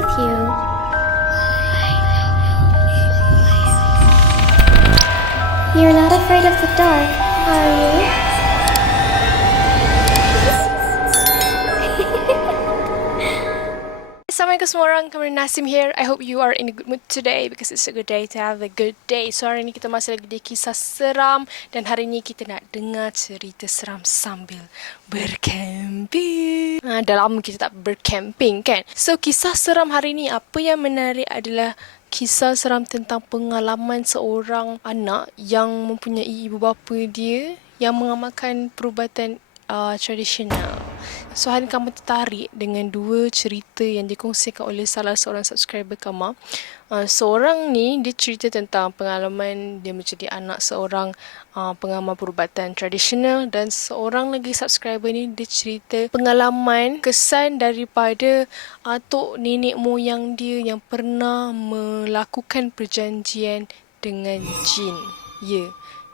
with you. You're not afraid of the dark, are you? Assalamualaikum semua orang, Kamran Nasim here. I hope you are in a good mood today because it's a good day to have a good day. So hari ni kita masih lagi di kisah seram dan hari ni kita nak dengar cerita seram sambil bercamping. Dah lama kita tak bercamping kan? So kisah seram hari ni apa yang menarik adalah kisah seram tentang pengalaman seorang anak yang mempunyai ibu bapa dia yang mengamalkan perubatan tradisional. So hari ni kamu tertarik dengan dua cerita yang dikongsikan oleh salah seorang subscriber kamu. Seorang ni dia cerita tentang pengalaman dia menjadi anak seorang pengamal perubatan tradisional, dan seorang lagi subscriber ni dia cerita pengalaman kesan daripada atuk nenek moyang dia yang pernah melakukan perjanjian dengan jin. Ya.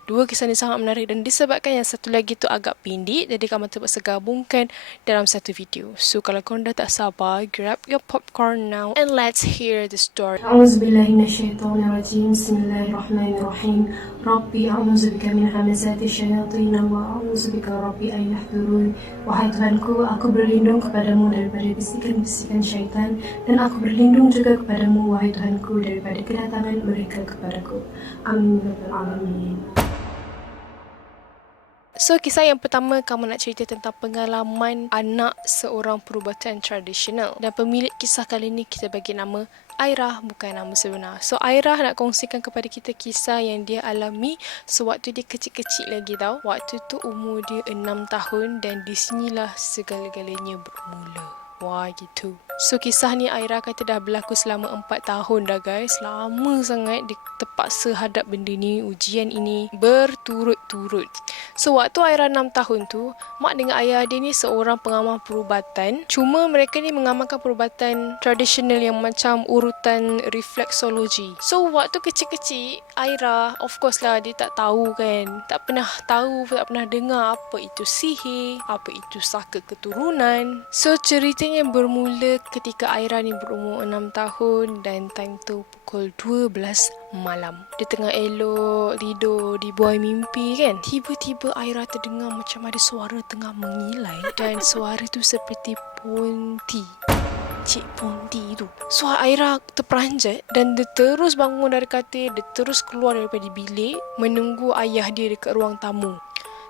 Dua kisah ni sangat menarik dan disebabkan yang satu lagi tu agak pendek, jadi kamu terpaksa gabungkan dalam satu video. So kalau korang dah tak sabar, grab your popcorn now and let's hear the story. A'udzubillahi minasyaitonirrajim. Bismillahirrahmanirrahim. Rabbi a'udzubika min hamazati syayatin wa a'udzubika rabbi an yahdurun. Wahai Tuhanku, aku berlindung kepadamu daripada bisikan-bisikan syaitan, dan aku berlindung juga kepadamu wahai Tuhanku daripada kedatangan mereka kepadaku. Amin ya rabbal alamin. So, kisah yang pertama kamu nak cerita tentang pengalaman anak seorang perubatan tradisional. Dan pemilik kisah kali ni kita bagi nama Airah, bukan nama sebenar. So, Airah nak kongsikan kepada kita kisah yang dia alami sewaktu dia kecil-kecil lagi tau. Waktu tu umur dia 6 tahun dan di sinilah segala-galanya bermula. Wah, gitu. So, kisah ni Airah kata dah berlaku selama 4 tahun dah guys. Lama sangat dia terpaksa hadap benda ni, ujian ini berturut-turut. So, waktu Airah 6 tahun tu, mak dengan ayah dia ni seorang pengamal perubatan. Cuma mereka ni mengamalkan perubatan tradisional yang macam urutan refleksologi. So, waktu kecil-kecil, Airah, of course lah, dia tak tahu kan. Tak pernah tahu, tak pernah dengar apa itu sihir, apa itu saka keturunan. So, ceritanya bermula ketika Airah ni berumur 6 tahun dan time tu pukul 12 malam. Dia tengah elok tidur di buai mimpi kan. Tiba-tiba Airah terdengar macam ada suara tengah mengilai dan suara tu seperti Ponti. Cik Ponti tu. So Airah terperanjat dan dia terus bangun dari katil, dia terus keluar daripada bilik menunggu ayah dia dekat ruang tamu.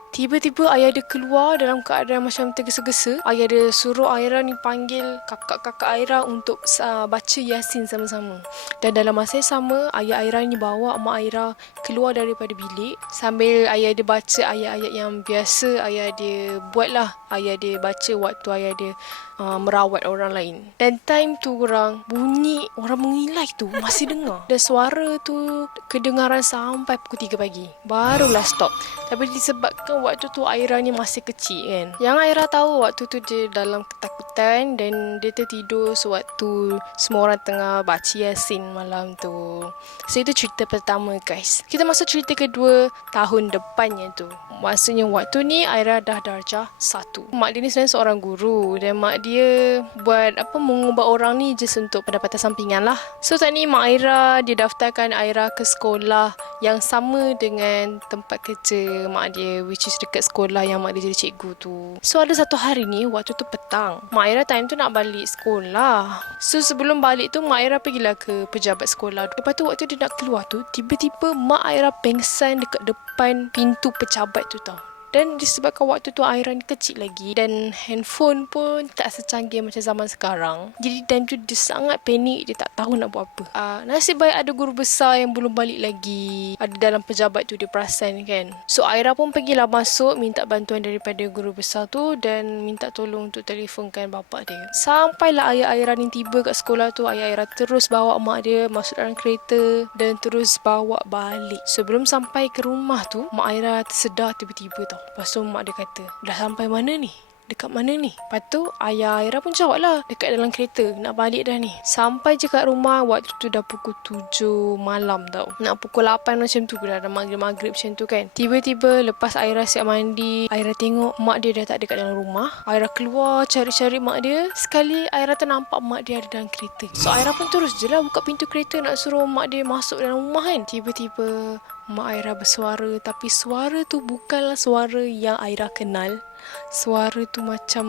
Tiba-tiba ayah dia keluar dalam keadaan macam tergesa-gesa. Ayah dia suruh Airah ni panggil kakak-kakak Airah untuk baca Yasin sama-sama. Dan dalam masa yang sama, ayah Airah ni bawa mak Airah keluar daripada bilik sambil ayah dia baca ayat-ayat yang biasa ayah dia buatlah. Ayah dia baca waktu ayah dia merawat orang lain. Dan time tu bunyi orang mengilai tu masih dengar. Dan suara tu kedengaran sampai pukul 3 pagi. Barulah stop. Tapi disebabkan waktu tu Airah ni masih kecil kan. Yang Airah tahu waktu tu dia dalam ketakutan dan dia tertidur sewaktu semua orang tengah baca Yasin malam tu. So itu cerita pertama guys. Kita masuk cerita kedua tahun depannya tu. Maksudnya waktu ni Airah dah darjah 1. Mak dia ni sebenarnya seorang guru dan mak dia buat mengubah orang ni just untuk pendapatan sampingan lah. So saat ni mak Airah dia daftarkan Airah ke sekolah yang sama dengan tempat kerja mak dia, which is dekat sekolah yang mak dia jadi cikgu tu. So ada satu hari ni waktu tu petang, mak Airah time tu nak balik sekolah. So sebelum balik tu mak Airah pergilah ke pejabat sekolah. Lepas tu waktu dia nak keluar tu, tiba-tiba mak Airah pengsan dekat depan pintu pejabat tu tau. Dan disebabkan waktu tu Airah ni kecil lagi dan handphone pun tak secanggih macam zaman sekarang, jadi time tu dia sangat panik, dia tak tahu nak buat apa. Nasib baik ada guru besar yang belum balik lagi, ada dalam pejabat tu, dia perasan kan. So Airah pun pergilah masuk minta bantuan daripada guru besar tu dan minta tolong untuk telefonkan bapak dia. Sampailah ayah Airah ni tiba kat sekolah tu, ayah Airah terus bawa mak dia masuk dalam kereta dan terus bawa balik. Sebelum sampai ke rumah tu, mak Airah tersedar tiba-tiba tau. Lepas tu mak dia kata, dah sampai mana ni? dekat mana ni? Lepas tu ayah Aira pun jawab lah, dekat dalam kereta, nak balik dah ni. Sampai je kat rumah waktu tu dah pukul 7 malam tau. Nak pukul 8 macam tu, dah ada maghrib-maghrib macam tu kan. Tiba-tiba lepas Aira siap mandi, Aira tengok mak dia dah tak ada kat dalam rumah. Aira keluar cari-cari mak dia. Sekali Aira ternampak mak dia ada dalam kereta. So Aira pun terus je lah buka pintu kereta nak suruh mak dia masuk dalam rumah kan. Tiba-tiba mak Aira bersuara, tapi suara tu bukanlah suara yang Aira kenal. Suara tu macam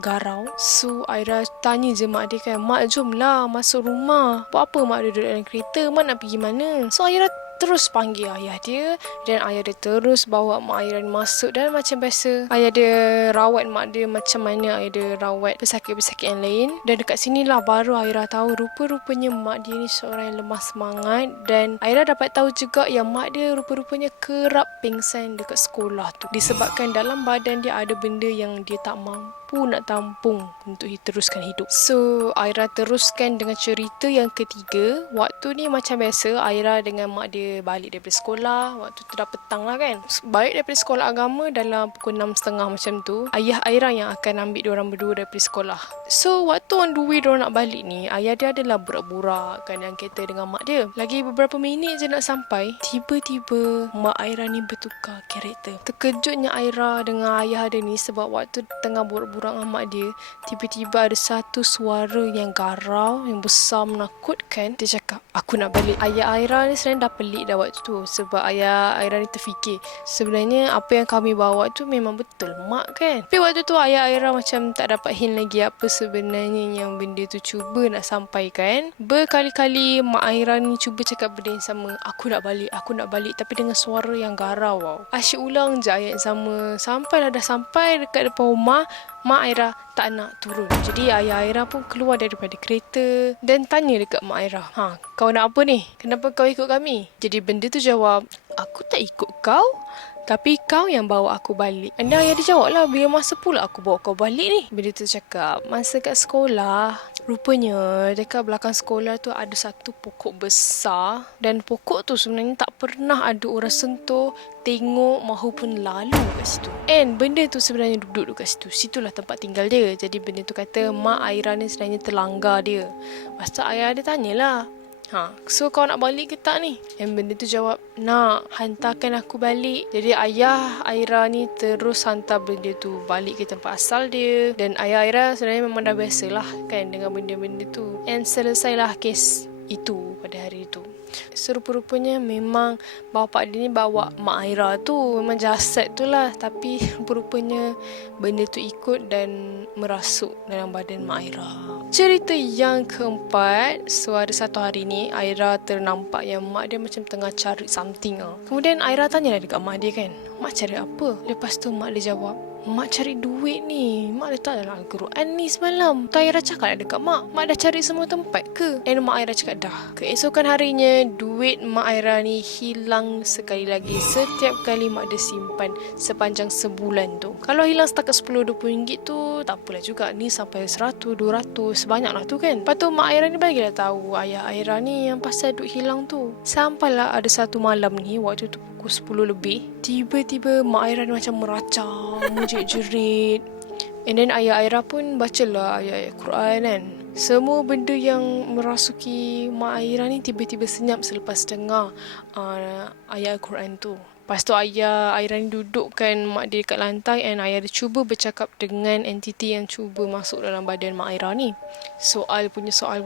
garau. So Aira tanya je mak dia kan, mak jomlah masuk rumah. Buat apa mak dia duduk dalam kereta? Mak nak pergi mana? So Aira terus panggil ayah dia, dan ayah dia terus bawa mak Aira masuk. Dan macam biasa, ayah dia rawat mak dia macam mana ayah dia rawat pesakit-pesakit yang lain. Dan dekat sinilah baru Aira tahu rupa-rupanya mak dia ni seorang yang lemah semangat. Dan Aira dapat tahu juga yang mak dia rupa-rupanya kerap pingsan dekat sekolah tu, disebabkan dalam badan dia ada benda yang dia tak mampu nak tampung untuk diteruskan hidup. So Aira teruskan dengan cerita yang ketiga. Waktu ni macam biasa, Aira dengan mak dia balik daripada sekolah. Waktu tu dah petang lah kan. Balik daripada sekolah agama dalam pukul 6.30 macam tu. Ayah Aira yang akan ambil diorang berdua daripada sekolah. So waktu on the way diorang nak balik ni, ayah dia adalah borak-borak kan dalam kereta dengan mak dia. Lagi beberapa minit je nak sampai, tiba-tiba mak Aira ni bertukar karakter. Terkejutnya Aira dengan ayah dia ni, sebab waktu tengah borak-borak dengan mak dia, tiba-tiba ada satu suara yang garau, yang besar, menakutkan. Dia cakap, aku nak balik. Ayah Aira ni sebenarnya dah pelik dah waktu tu, sebab ayah Aira ni terfikir sebenarnya apa yang kami bawa tu memang betul mak kan. Tapi waktu tu ayah Aira macam tak dapat hint lagi apa sebenarnya yang benda tu cuba nak sampaikan. Berkali-kali mak Aira ni cuba cakap benda yang sama, aku nak balik, tapi dengan suara yang garau. Wow. Asyik ulang je ayat yang sama. Sampailah dah sampai dekat depan rumah, mak Aira tak nak turun. Jadi ayah Aira pun keluar daripada kereta dan tanya dekat mak Aira, kau nak apa ni? Kenapa kau ikut kami? Jadi benda tu jawab, aku tak ikut kau, tapi kau yang bawa aku balik. Dan ayah dia jawab lah, bila masa pula aku bawa kau balik ni? Benda tu cakap, masa kat sekolah, rupanya dekat belakang sekolah tu ada satu pokok besar. Dan pokok tu sebenarnya tak pernah ada orang sentuh, tengok maupun lalu kat situ. And benda tu sebenarnya duduk kat situ. Situlah tempat tinggal dia. Jadi benda tu kata mak Aira ni sebenarnya terlanggar dia. Lepas tu ayah dia tanyalah, so kau nak balik ke tak ni? And benda tu jawab, nak, hantarkan aku balik. Jadi ayah Aira ni terus hantar benda tu balik ke tempat asal dia. Dan ayah Aira sebenarnya memang dah biasalah kan dengan benda-benda tu. And selesailah kes itu pada hari itu. Serupa-rupanya memang bapak dia ni bawa mak Aira tu, memang jasad tu lah. Tapi rupa-rupanya benda tu ikut dan merasuk dalam badan mak Aira. Cerita yang keempat, ada satu hari ni Aira ternampak yang mak dia macam tengah cari something. Kemudian Aira tanyalah dekat mak dia kan, mak cari apa? Lepas tu mak dia jawab, mak cari duit ni. Mak letak dalam Al-Quran ni semalam. Tu Aira cakap dekat mak dah cari semua tempat ke? Dan mak Aira cakap dah. Keesokan harinya, duit mak Aira ni hilang sekali lagi. Setiap kali mak dia simpan sepanjang sebulan tu. Kalau hilang setakat 10-20 ringgit tu, tak apalah juga. Ni sampai 100-200, sebanyak lah tu kan. Lepas tu mak Aira ni bagilah tahu ayah Aira ni yang pasal duit hilang tu. Sampailah ada satu malam ni, waktu tu pukul 10 lebih, tiba-tiba mak Aira ni macam meracau, menjerit-jerit. And then ayah Aira pun bacalah ayat-ayat Quran kan. Semua benda yang merasuki mak Aira ni tiba-tiba senyap selepas dengar ayat Quran tu. Lepas tu ayah Aira ni dudukkan mak dia kat lantai, and ayah dia cuba bercakap dengan entiti yang cuba masuk dalam badan mak Aira ni. Soal punya soal.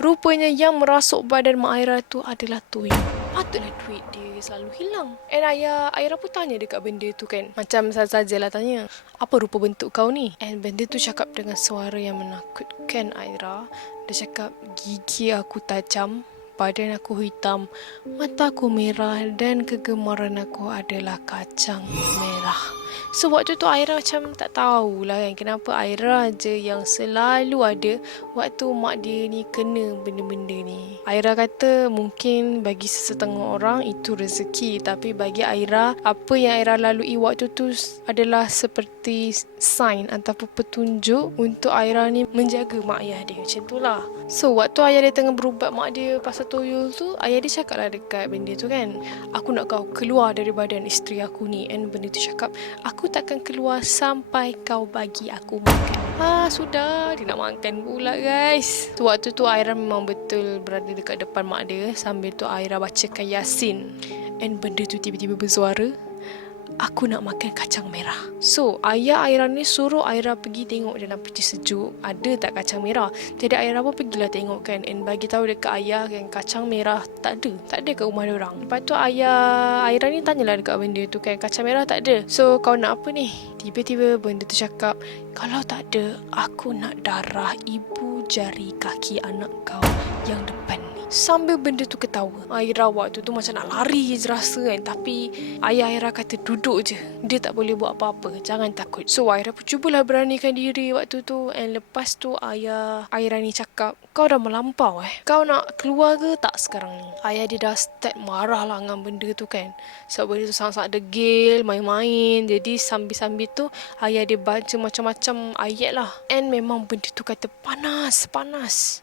Rupanya yang merasuk badan mak Aira tu adalah tuyul. Patutlah duit dia selalu hilang. And ayah Aira pun tanya dekat benda tu kan. Macam sajalah tanya, apa rupa bentuk kau ni? And benda tu cakap dengan suara yang menakutkan Aira. Dia cakap, gigi aku tajam, badan aku hitam, mata aku merah, dan kegemaran aku adalah kacang merah. So waktu tu Aira macam tak tahulah kan kenapa Aira je yang selalu ada waktu mak dia ni kena benda-benda ni. Aira kata mungkin bagi sesetengah orang itu rezeki, tapi bagi Aira, apa yang Aira lalui waktu tu adalah seperti sign ataupun petunjuk untuk Aira ni menjaga mak ayah dia. Macam tu lah. So waktu ayah dia tengah berubat mak dia pasal tuyul tu, ayah dia cakap lah dekat benda tu kan, aku nak kau keluar dari badan isteri aku ni. And benda tu cakap, Aku takkan keluar sampai kau bagi aku makan. Sudah, dia nak makan pula guys. Waktu tu Aira memang betul berada dekat depan mak dia. Sambil tu Aira bacakan Yasin. And benda tu tiba-tiba bersuara, aku nak makan kacang merah. So, ayah Aira ni suruh Aira pergi tengok dalam peti sejuk ada tak kacang merah. Jadi Aira pun pergilah tengok kan. And bagi tahu dekat ayah kan, kacang merah tak ada kat rumah dia orang. Lepas tu ayah Aira ni tanyalah dekat benda tu kan, kacang merah tak ada. So, kau nak apa ni? Tiba-tiba benda tu cakap, kalau tak ada, aku nak darah ibu jari kaki anak kau yang depan ni. Sambil benda tu ketawa, Aira waktu tu macam nak lari je rasa kan. Tapi ayah Aira kata duduk je, dia tak boleh buat apa-apa, jangan takut. So Aira pun cubalah beranikan diri waktu tu. And lepas tu ayah Aira ni cakap, kau dah melampau kau nak keluar ke tak sekarang ni? Ayah dia dah start marah lah dengan benda tu kan. Sebab benda tu sangat-sangat degil, main-main. Jadi sambil-sambil tu ayah dia baca macam-macam ayat lah. And memang benda tu kata panas.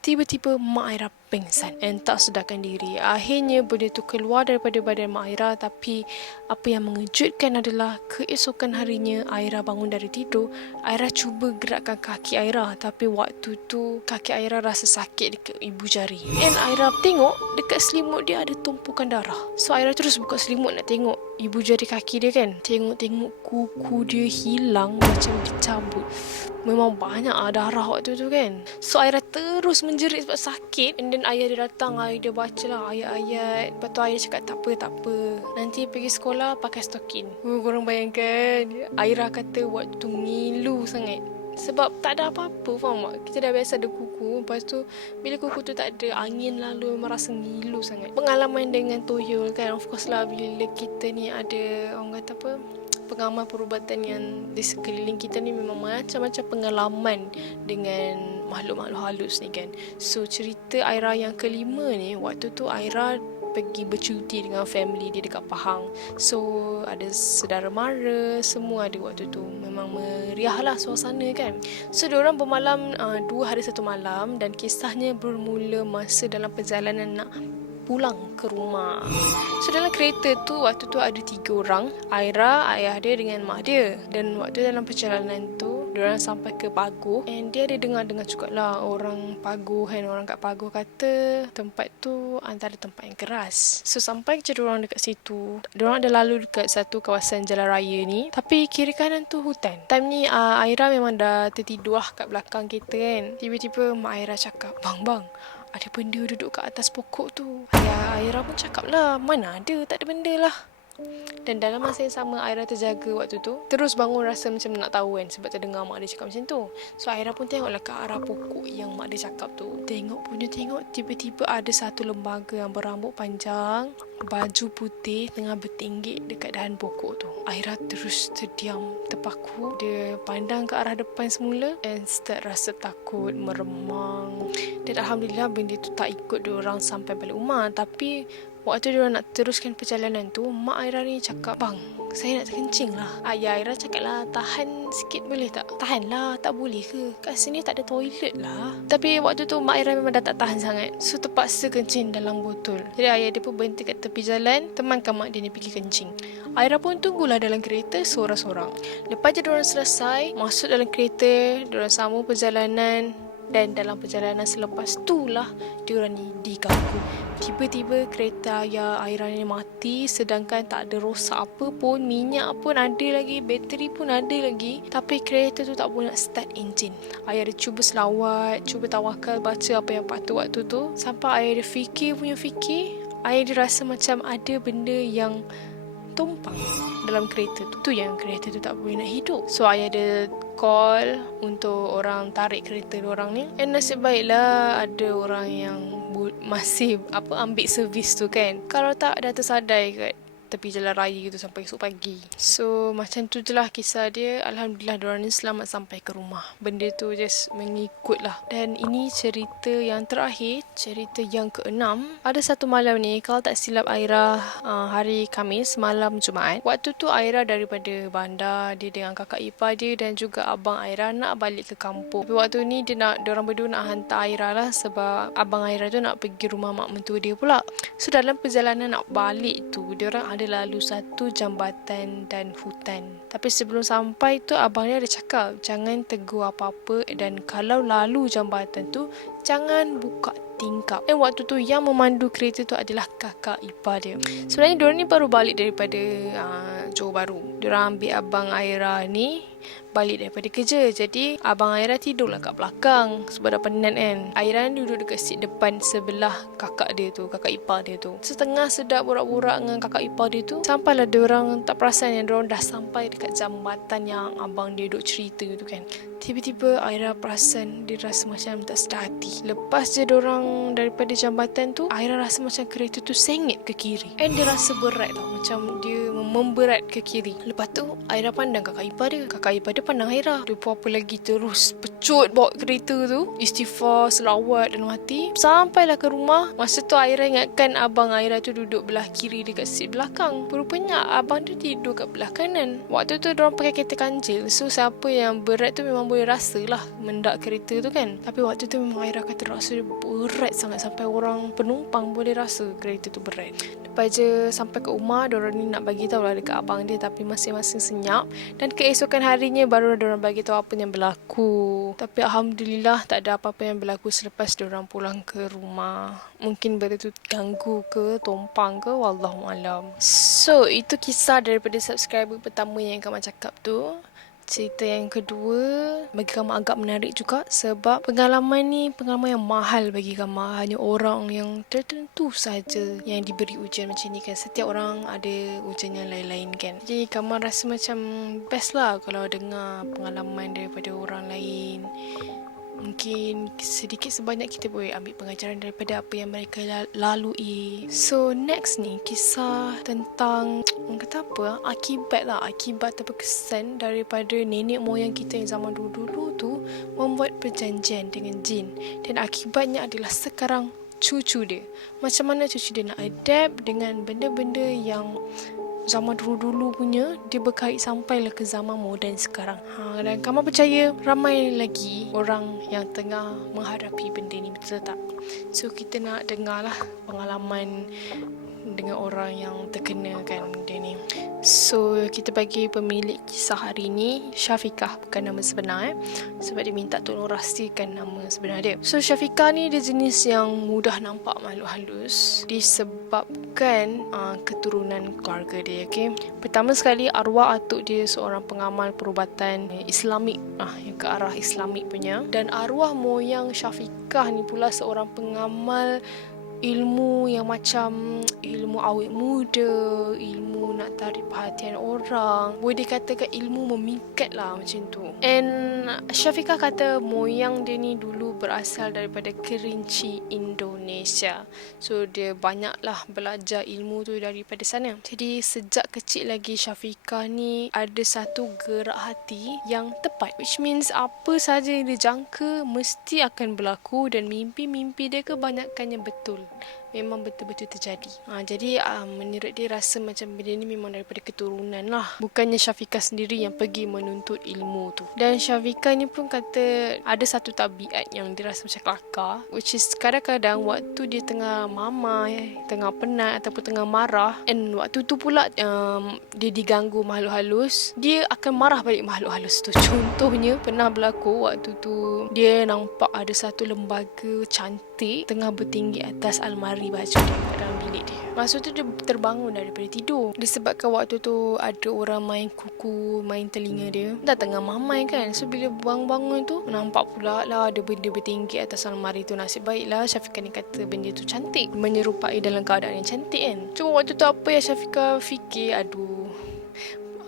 Tiba-tiba mak Aira pingsan and tak sedarkan diri. Akhirnya benda tu keluar daripada badan mak Aira. Tapi apa yang mengejutkan adalah keesokan harinya Aira bangun dari tidur, Aira cuba gerakkan kaki Aira. Tapi waktu tu kaki Aira rasa sakit dekat ibu jari. And Aira tengok dekat selimut dia ada tumpukan darah. So Aira terus buka selimut nak tengok ibu jari kaki dia kan. Tengok kuku dia hilang macam dicabut. Memang banyak darah waktu tu kan. So Aira terus menjerit sebab sakit. And then ayah dia datang, ayah dia baca lah ayat-ayat. Lepas tu ayah cakap tak apa, nanti pergi sekolah pakai stokin. Korang bayangkan, Aira kata waktu tu ngilu sangat. Sebab tak ada apa-apa, faham tak? Kita dah biasa ada kuku. Lepas tu bila kuku tu tak ada, angin lalu, memang rasa ngilu sangat. Pengalaman dengan toyol kan, of course lah, bila kita ni ada, orang kata apa, pengamal perubatan yang di sekeliling kita ni, memang macam-macam pengalaman dengan makhluk-makhluk halus ni kan. So cerita Aira yang kelima ni, waktu tu Aira pergi bercuti dengan family dia dekat Pahang. So ada saudara mara, semua ada waktu tu. Memang meriah lah suasana kan. So diorang bermalam 2 hari 1 malam. Dan kisahnya bermula masa dalam perjalanan nak pulang ke rumah. So dalam kereta tu waktu tu ada 3 orang, Aira, ayah dia dengan mak dia. Dan waktu dalam perjalanan tu diorang sampai ke Pagoh. And dia ada dengar juga lah orang Pagoh kan, orang kat Pagoh kata tempat tu antara tempat yang keras. So sampai je diorang dekat situ, diorang ada lalu dekat satu kawasan jalan raya ni, tapi kiri kanan tu hutan. Time ni Aira memang dah tertidur lah kat belakang kita kan. Tiba-tiba mak Aira cakap, bang, ada benda duduk kat atas pokok tu. Ayah Aira pun cakap lah, mana ada, tak ada benda lah. Dan dalam masa yang sama Aira terjaga waktu tu, terus bangun rasa macam nak tahu kan, sebab terdengar mak dia cakap macam tu. So Aira pun tengoklah ke arah pokok yang mak dia cakap tu. Tengok, tiba-tiba ada satu lembaga yang berambut panjang, baju putih, tengah bertinggik dekat dahan pokok tu. Aira terus terdiam, terpaku. Dia pandang ke arah depan semula and start rasa takut, meremang. Dan Alhamdulillah benda tu tak ikut diorang sampai balik rumah. Tapi waktu diorang nak teruskan perjalanan tu, mak Aira ni cakap, bang, saya nak terkencing lah. Ayah Aira cakap lah, tahan sikit boleh tak? Tahan lah, tak boleh ke? Kat sini tak ada toilet lah. Tapi waktu tu mak Aira memang dah tak tahan sangat. So terpaksa kencing dalam botol. Jadi ayah dia pun berhenti kat tepi jalan, temankan mak dia ni pergi kencing. Aira pun tunggulah dalam kereta seorang-seorang. Lepas je diorang selesai, masuk dalam kereta, diorang sambung perjalanan. Dan dalam perjalanan selepas tu lah diorang ni diganggu. Tiba-tiba kereta ayah Aira ni mati, sedangkan tak ada rosak apa pun, minyak pun ada lagi, bateri pun ada lagi. Tapi kereta tu tak boleh nak start enjin. Ayah dia cuba selawat, cuba tawakal, baca apa yang patut waktu tu. Sampai ayah dia fikir, ayah dia rasa macam ada benda yang tumpang dalam kereta tu. Tu yang kereta tu tak boleh nak hidup. So ayah dia call untuk orang tarik kereta diorang ni. And nasib baiklah ada orang yang masih ambil servis tu kan. Kalau tak dah tersadai kat tepi jalan raya gitu sampai esok pagi. So macam tu je lah kisah dia. Alhamdulillah diorang ni selamat sampai ke rumah. Benda tu just mengikut lah. Dan ini cerita yang terakhir, cerita yang ke-6. Ada satu malam ni, kalau tak silap Aira, hari Khamis, malam Jumaat. Waktu tu Aira daripada bandar, dia dengan kakak ipar dia dan juga abang Aira nak balik ke kampung. Tapi waktu ni diorang berdua nak hantar Aira lah, sebab abang Aira tu nak pergi rumah mak mentua dia pula. So dalam perjalanan nak balik tu, diorang ada lalu satu jambatan dan hutan. Tapi sebelum sampai tu abang dia ada cakap, jangan tegur apa-apa dan kalau lalu jambatan tu, jangan buka tingkap. Dan waktu tu yang memandu kereta tu adalah kakak ipar dia. Sebenarnya diorang ni baru balik daripada Johor Bahru. Diorang ambil abang Aira ni balik daripada kerja. Jadi abang Aira tidurlah kat belakang sebab dah penat kan. Aira ni duduk dekat seat depan sebelah kakak dia tu, kakak ipar dia tu. Setengah sedap borak-borak dengan kakak ipar dia tu, sampailah diorang tak perasan yang diorang dah sampai dekat jambatan yang abang dia duduk cerita tu kan. Tiba-tiba Aira perasan dia rasa macam tak sedar hati. Lepas je diorang daripada jambatan tu, Aira rasa macam kereta tu sengit ke kiri. And dia rasa berat tau, macam dia memberat ke kiri. Lepas tu Aira pandang kakak ipar dia. Kakak ipar dia pandang Aira. Dia pun apa lagi terus pecut bawa kereta tu, istighfar, selawat dalam hati. Sampailah ke rumah. Masa tu Aira ingatkan abang Aira tu duduk belah kiri dekat seat belakang. Rupanya abang tu tidur kat belah kanan. Waktu tu diorang pakai kereta ganjil. So siapa yang berat tu memang boleh rasa lah mendak kereta tu kan. Tapi waktu tu memang Aira kata rasa berat sangat sampai orang penumpang boleh rasa kereta tu berat. Lepas je sampai ke rumah, diorang ni nak bagi tahu lah dekat abang dia, tapi masing-masing senyap. Dan keesokan harinya baru diorang bagi tahu apa yang berlaku. Tapi alhamdulillah tak ada apa-apa yang berlaku selepas diorang pulang ke rumah. Mungkin benda tu ganggu ke, tumpang ke, wallahualam. So itu kisah daripada subscriber pertama yang Kamal cakap tu. Cerita yang kedua bagi Kamal agak menarik juga sebab pengalaman ni pengalaman yang mahal bagi Kamal. Hanya orang yang tertentu saja yang diberi ujian macam ni kan. Setiap orang ada ujian yang lain-lain kan. Jadi Kamal rasa macam best lah kalau dengar pengalaman daripada orang lain. Mungkin sedikit sebanyak kita boleh ambil pengajaran daripada apa yang mereka lalui. So next ni kisah tentang orang kata apa, akibat lah, akibat terkesan daripada nenek moyang kita yang zaman dulu-dulu tu membuat perjanjian dengan jin. Dan akibatnya adalah sekarang cucu dia, macam mana cucu dia nak adapt dengan benda-benda yang zaman dulu-dulu punya dia berkait sampailah ke zaman moden sekarang. Dan Kamal percaya ramai lagi orang yang tengah menghadapi benda ni, betul tak? So kita nak dengar lah pengalaman dengan orang yang terkena kan benda ni. So kita bagi pemilik kisah hari ni Syafiqah, bukan nama sebenar sebab dia minta tolong rahsiakan nama sebenar dia. So Syafiqah ni dia jenis yang mudah nampak makhluk halus disebabkan keturunan keluarga dia. Okay? Pertama sekali, arwah atuk dia seorang pengamal perubatan Islamik, yang ke arah Islamik punya. Dan arwah moyang Syafiqah ni pula seorang pengamal ilmu yang macam ilmu awet muda, ilmu nak tarik perhatian orang, boleh dikatakan ilmu memikat lah macam tu. And Syafiqah kata moyang dia ni dulu berasal daripada Kerinci, Indonesia. So dia banyaklah belajar ilmu tu daripada sana. Jadi sejak kecil lagi Syafiqah ni ada satu gerak hati yang tepat, which means apa saja yang dia jangka mesti akan berlaku dan mimpi-mimpi dia kebanyakannya betul. Memang betul-betul terjadi. Jadi menurut dia rasa macam benda ni memang daripada keturunan lah. Bukannya Syafiqah sendiri yang pergi menuntut ilmu tu. Dan Syafiqah ni pun kata ada satu tabiat yang dia rasa macam kelakar, which is kadang-kadang waktu dia tengah mamai, tengah penat ataupun tengah marah, and waktu tu pula dia diganggu makhluk halus, dia akan marah balik makhluk halus tu. Contohnya pernah berlaku waktu tu dia nampak ada satu lembaga cantik tengah bertinggi atas almari baju dia kat dalam bilik dia. Masa tu dia terbangun daripada tidur. Disebabkan waktu tu ada orang main kuku, main telinga dia. Dah tengah mamai kan. So bila bangun-bangun tu nampak pula lah ada benda bertinggi atas almari tu. Nasib baiklah Syafiqah ni kata benda tu cantik, menyerupai dalam keadaan yang cantik kan. Cuma waktu tu apa yang Syafiqah fikir, aduh,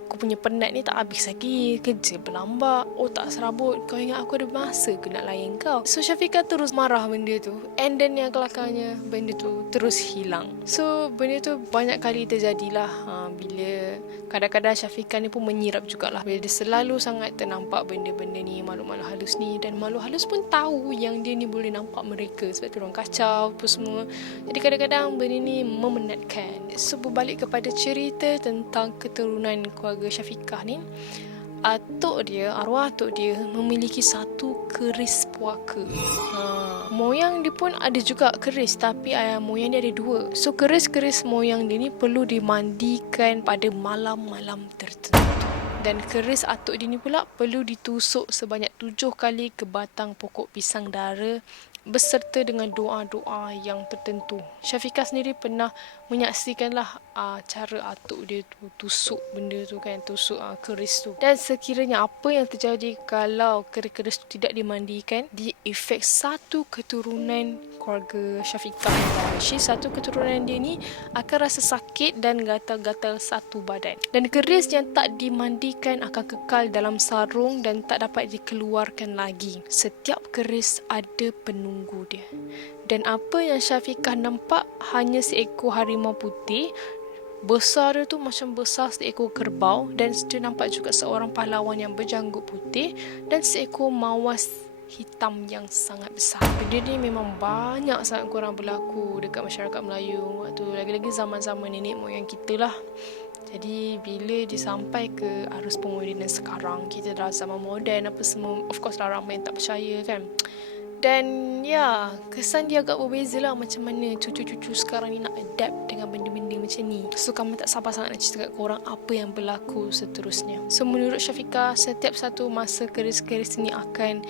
aku punya penat ni tak habis lagi, kerja berlambak, tak serabut, kau ingat aku ada masa ke nak layan kau? So Syafiqah terus marah benda tu, and then yang kelakarnya benda tu terus hilang. So benda tu banyak kali terjadilah. Bila kadang-kadang Syafiqah ni pun menyirap jugalah, bila dia selalu sangat ternampak benda-benda ni, makhluk-makhluk halus ni, dan makhluk halus pun tahu yang dia ni boleh nampak mereka sebab tu orang kacau apa semua. Jadi kadang-kadang benda ni memenatkan. So berbalik kepada cerita tentang keturunan keluarga Syafiqah ni, atuk dia, arwah atuk dia memiliki satu keris puaka. Moyang dia pun ada juga keris, tapi moyang dia ada dua. So keris-keris moyang dia ni perlu dimandikan pada malam-malam tertentu. Dan keris atuk dia ni pula perlu ditusuk sebanyak 7 kali ke batang pokok pisang dara beserta dengan doa-doa yang tertentu. Syafiqah sendiri pernah menyaksikanlah cara atuk dia tu tusuk benda tu kan, tusuk keris tu. Dan sekiranya apa yang terjadi kalau keris-keris tu tidak dimandikan, dia efek satu keturunan keluarga Syafiqah. Satu keturunan dia ni akan rasa sakit dan gatal-gatal satu badan. Dan keris yang tak dimandikan akan kekal dalam sarung dan tak dapat dikeluarkan lagi. Setiap keris ada penunggu dia. Dan apa yang Syafiqah nampak hanya seekor harimau putih. Besar dia tu macam besar seekor kerbau, dan dia nampak juga seorang pahlawan yang berjanggut putih dan seekor mawas hitam yang sangat besar. Benda ni memang banyak sangat korang berlaku dekat masyarakat Melayu waktu lagi-lagi zaman-zaman nenek moyang kita lah. Jadi bila dia sampai ke arus pemodenan sekarang, kita dah zaman moden apa semua, of course lah ramai yang tak percaya kan. Dan ya, kesan dia agak berbeza lah macam mana cucu-cucu sekarang ni nak adapt dengan benda-benda macam ni. So kami tak sabar sangat nak cerita kat korang apa yang berlaku seterusnya. So menurut Syafiqah, setiap satu masa keris-keris ni akan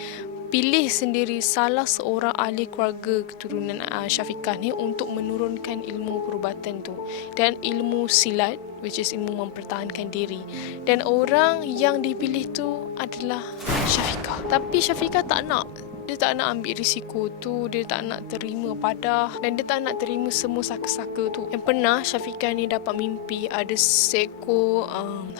pilih sendiri salah seorang ahli keluarga keturunan Syafiqah ni untuk menurunkan ilmu perubatan tu dan ilmu silat, which is ilmu mempertahankan diri. Dan orang yang dipilih tu adalah Syafiqah. Tapi Syafiqah tak nak. Dia tak nak ambil risiko tu, dia tak nak terima padah dan dia tak nak terima semua saka-saka tu. Yang pernah Syafiqah ni dapat mimpi ada seekor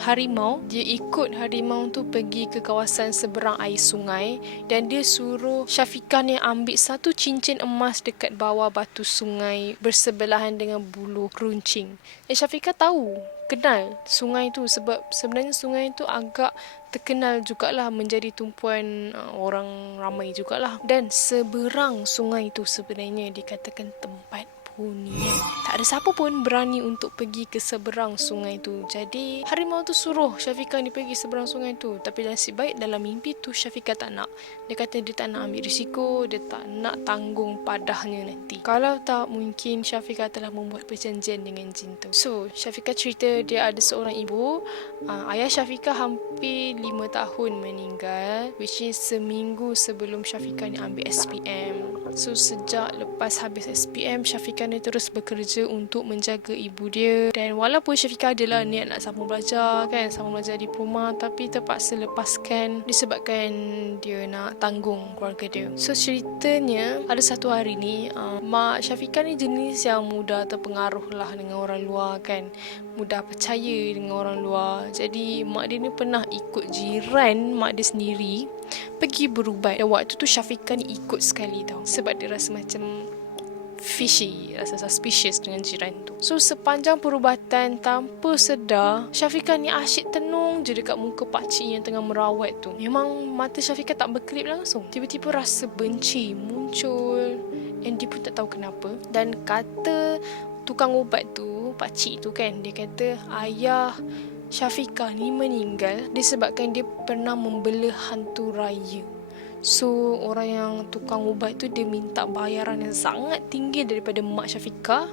harimau. Dia ikut harimau tu pergi ke kawasan seberang air sungai dan dia suruh Syafiqah ni ambil satu cincin emas dekat bawah batu sungai bersebelahan dengan bulu keruncing. Syafiqah tahu, kenal sungai tu sebab sebenarnya sungai tu agak terkenal jugalah menjadi tumpuan orang ramai jugalah. Dan seberang sungai tu sebenarnya dikatakan tempat hunian. Tak ada siapa pun berani untuk pergi ke seberang sungai tu. Jadi harimau tu suruh Syafiqah ni pergi seberang sungai tu. Tapi nasib baik dalam mimpi tu Syafiqah tak nak. Dia kata dia tak nak ambil risiko, dia tak nak tanggung padahnya nanti. Kalau tak, mungkin Syafiqah telah membuat perjanjian dengan jin tu. So Syafiqah cerita dia ada seorang ibu. Ayah Syafiqah hampir 5 tahun meninggal, which is seminggu sebelum Syafiqah ni ambil SPM. So sejak lepas habis SPM, Syafiqah ni terus bekerja untuk menjaga ibu dia. Dan walaupun Syafiqah adalah niat nak sambung belajar kan, sambung belajar diploma, tapi terpaksa lepaskan disebabkan dia nak tanggung keluarga dia. So ceritanya ada satu hari ni, mak Syafiqah ni jenis yang mudah terpengaruh lah dengan orang luar kan, mudah percaya dengan orang luar. Jadi mak dia ni pernah ikut jiran mak dia sendiri pergi berubat. Dan waktu tu Syafiqah ni ikut sekali tau, sebab dia rasa macam fishy, rasa suspicious dengan jiran tu. So sepanjang perubatan, tanpa sedar Syafiqah ni asyik tenung je dekat muka pakcik yang tengah merawat tu. Memang mata Syafiqah tak berkelip langsung. Tiba-tiba rasa benci muncul, and dia pun tak tahu kenapa. Dan kata tukang ubat tu, pakcik tu kan, dia kata ayah Syafiqah ni meninggal disebabkan dia pernah membelah hantu raya. So orang yang tukang ubat tu dia minta bayaran yang sangat tinggi daripada mak Syafiqah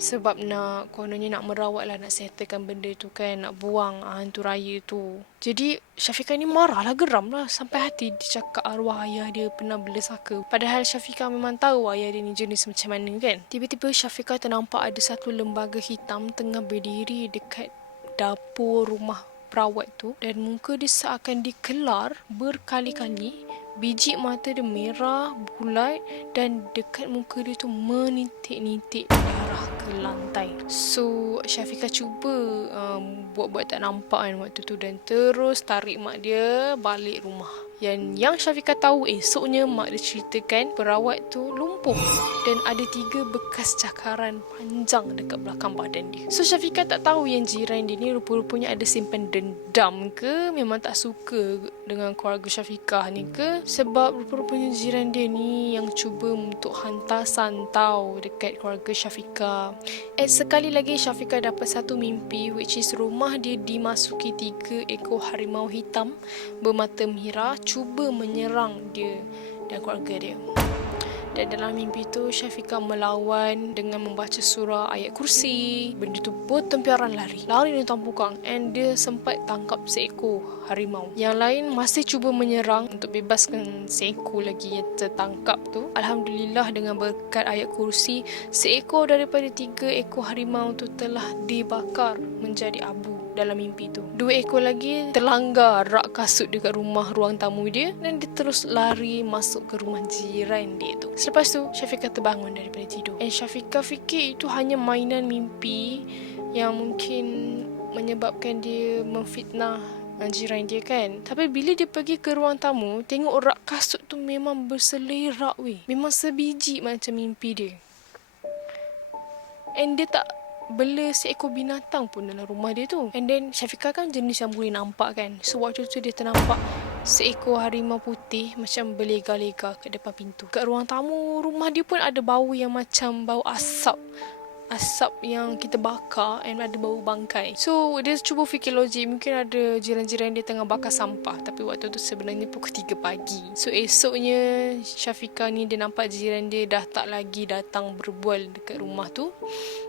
sebab nak, kononnya nak merawat lah, nak settlekan benda tu kan, nak buang hantu raya tu. Jadi Syafiqah ni marah lah, geram lah sampai hati. Dia cakap arwah ayah dia pernah bela saka. Padahal Syafiqah memang tahu ayah dia ni jenis macam mana kan. Tiba-tiba Syafiqah ternampak ada satu lembaga hitam tengah berdiri dekat dapur rumah perawat tu, dan muka dia seakan dikelar berkali-kali. Biji mata dia merah, bulat, dan dekat muka dia tu menitik-nitik darah ke lantai. So Syafiqah cuba buat-buat tak nampak kan waktu tu, dan terus tarik mak dia balik rumah. Yang Syafiqah tahu esoknya mak dia ceritakan perawat tu lumpuh dan ada 3 bekas cakaran panjang dekat belakang badan dia. So Syafiqah tak tahu yang jiran dia ni rupa-rupanya ada simpan dendam ke, memang tak suka dengan keluarga Syafiqah ni ke, sebab rupa-rupanya jiran dia ni yang cuba untuk hantar santau dekat keluarga Syafiqah. Sekali lagi Syafiqah dapat satu mimpi, which is rumah dia dimasuki 3 ekor harimau hitam bermata merah cuba menyerang dia dan keluarga dia. Dan dalam mimpi tu Syafiqah melawan dengan membaca surah ayat kursi. Benda tu bertempiaran lari dan tampukang, and dia sempat tangkap seekor harimau. Yang lain masih cuba menyerang untuk bebaskan seekor lagi yang tertangkap tu. Alhamdulillah, dengan berkat ayat kursi, seekor daripada 3 ekor harimau tu telah dibakar menjadi abu dalam mimpi tu. 2 ekor lagi terlanggar rak kasut dekat rumah ruang tamu dia, dan dia terus lari masuk ke rumah jiran dia tu. Selepas tu Syafiqah terbangun daripada tidur, and Syafiqah fikir itu hanya mainan mimpi yang mungkin menyebabkan dia memfitnah jiran dia kan. Tapi bila dia pergi ke ruang tamu, tengok rak kasut tu memang berselerak weh. Memang sebiji macam mimpi dia. And dia tak bela seekor binatang pun dalam rumah dia tu. And then Syafiqah kan jenis yang boleh nampak kan. So waktu tu dia ternampak seekor harimau putih macam berlega-lega kat depan pintu. Kat ruang tamu rumah dia pun ada bau yang macam bau asap yang kita bakar, and ada bau bangkai. So dia cuba fikir logik, mungkin ada jiran-jiran dia tengah bakar sampah, tapi waktu tu sebenarnya pukul 3 pagi. So esoknya Syafiqah ni dia nampak jiran dia dah tak lagi datang berbual dekat rumah tu.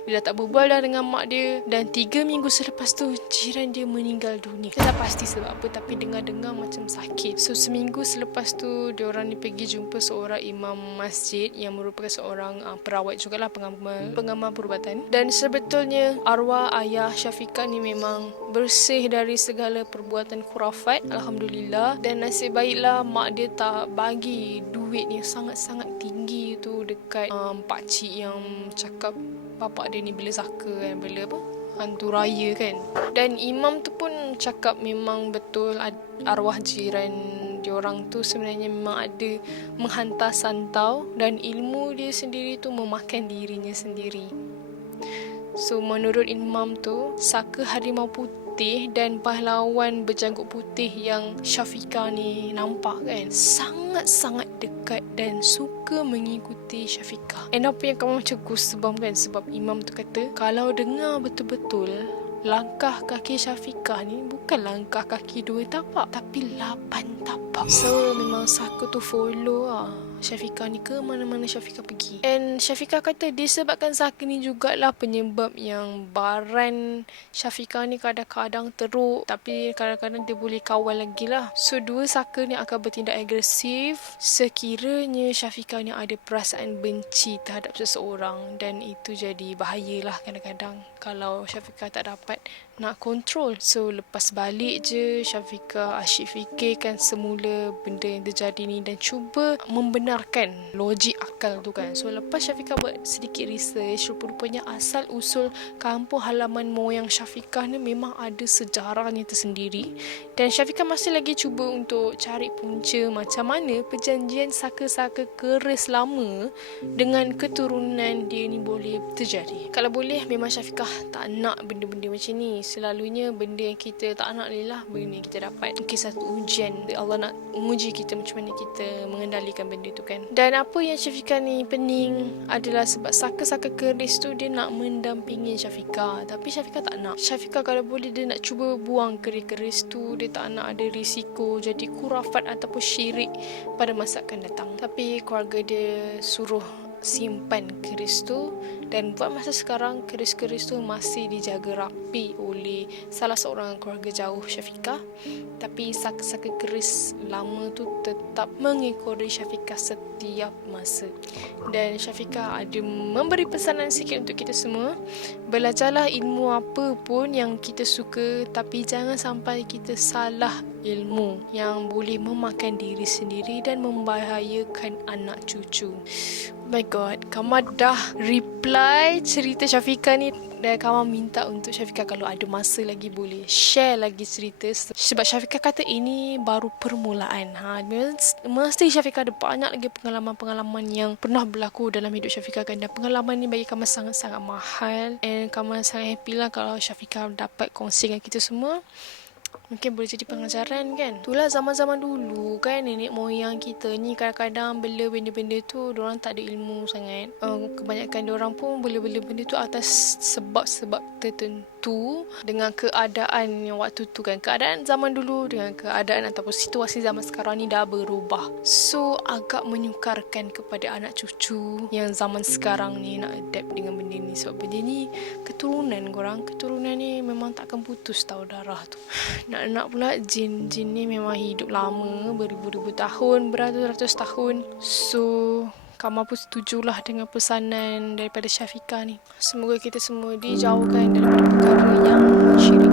Dia dah tak berbual dah dengan mak dia, dan 3 minggu selepas tu jiran dia meninggal dunia. Dia tak pasti sebab apa, tapi dengar-dengar macam sakit. So seminggu selepas tu diorang ni pergi jumpa seorang imam masjid yang merupakan seorang perawat jugalah, pengamal perubatan. Dan sebetulnya arwah ayah Syafiqah ni memang bersih dari segala perbuatan khurafat, alhamdulillah. Dan nasib baiklah mak dia tak bagi duit yang sangat-sangat tinggi tu dekat pakcik yang cakap bapak dia ni bela zaka kan, bela apa, hantu raya kan. Dan imam tu pun cakap memang betul arwah jiran diorang tu sebenarnya memang ada menghantar santau, dan ilmu dia sendiri tu memakan dirinya sendiri. So menurut imam tu, saka harimau putih dan pahlawan berjanggut putih yang Syafiqah ni nampak kan, sangat-sangat dekat dan suka mengikuti Syafiqah. And apa yang kamu macam goosebump kan, sebab imam tu kata kalau dengar betul-betul, langkah kaki Syafiqah ni bukan langkah kaki 2 tapak, tapi 8 tapak. So memang saka tu follow Syafiqah ni ke mana-mana Syafiqah pergi. And Syafiqah kata disebabkan saka ni jugalah penyebab yang baran Syafiqah ni kadang-kadang teruk, tapi kadang-kadang dia boleh kawal lagi lah. So 2 saka ni akan bertindak agresif sekiranya Syafiqah ni ada perasaan benci terhadap seseorang, dan itu jadi bahayalah kadang-kadang kalau Syafiqah tak dapat nak kontrol. So lepas balik je Syafiqah asyik fikirkan semula benda yang terjadi ni dan cuba membenarkan logik akal tu kan. So lepas Syafiqah buat sedikit research, rupanya asal usul kampung halaman moyang Syafiqah ni memang ada sejarahnya tersendiri, dan Syafiqah masih lagi cuba untuk cari punca macam mana perjanjian saka-saka keris lama dengan keturunan dia ni boleh terjadi. Kalau boleh memang Syafiqah tak nak benda-benda macam ni. Selalunya benda yang kita tak nak ni lah benda yang kita dapat. Mungkin satu ujian Allah nak menguji kita macam mana kita mengendalikan benda tu kan. Dan apa yang Syafiqah ni pening adalah sebab saka-saka keris tu dia nak mendampingi Syafiqah, tapi Syafiqah tak nak. Syafiqah kalau boleh dia nak cuba buang keris-keris tu, dia tak nak ada risiko jadi khurafat ataupun syirik pada masa akan datang. Tapi keluarga dia suruh simpan keris tu, dan buat masa sekarang keris-keris tu masih dijaga rapi oleh salah seorang keluarga jauh Syafiqah. Tapi saka-saka keris lama tu tetap mengikuti Syafiqah setiap masa. Dan Syafiqah ada memberi pesanan sikit untuk kita semua. Belajarlah ilmu apa pun yang kita suka, tapi jangan sampai kita salah ilmu yang boleh memakan diri sendiri dan membahayakan anak cucu. Oh my god, Kama dah reply cerita Syafiqah ni, dan Kama minta untuk Syafiqah kalau ada masa lagi boleh share lagi cerita, sebab Syafiqah kata ini baru permulaan. Mesti Syafiqah ada banyak lagi pengalaman-pengalaman yang pernah berlaku dalam hidup Syafiqah kan, dan pengalaman ni bagi Kama sangat-sangat mahal, and Kama sangat happy lah kalau Syafiqah dapat kongsi dengan kita semua. Mungkin boleh jadi pengajaran kan. Itulah zaman-zaman dulu kan, nenek moyang kita ni kadang-kadang bela benda-benda tu diorang tak ada ilmu sangat. Kebanyakan diorang pun bela-bela benda tu atas sebab-sebab tertentu. tu dengan keadaan yang waktu tu kan, keadaan zaman dulu dengan keadaan ataupun situasi zaman sekarang ni dah berubah. So agak menyukarkan kepada anak cucu yang zaman sekarang ni nak adapt dengan benda ni. Sebab benda ni keturunan korang, keturunan ni memang takkan putus tau darah tu. Nak pula jin ni memang hidup lama, beribu-ribu tahun, beratus-ratus tahun. So Kama pun setujulah dengan pesanan daripada Syafiqah ni. Semoga kita semua dijauhkan daripada perkara yang syirik.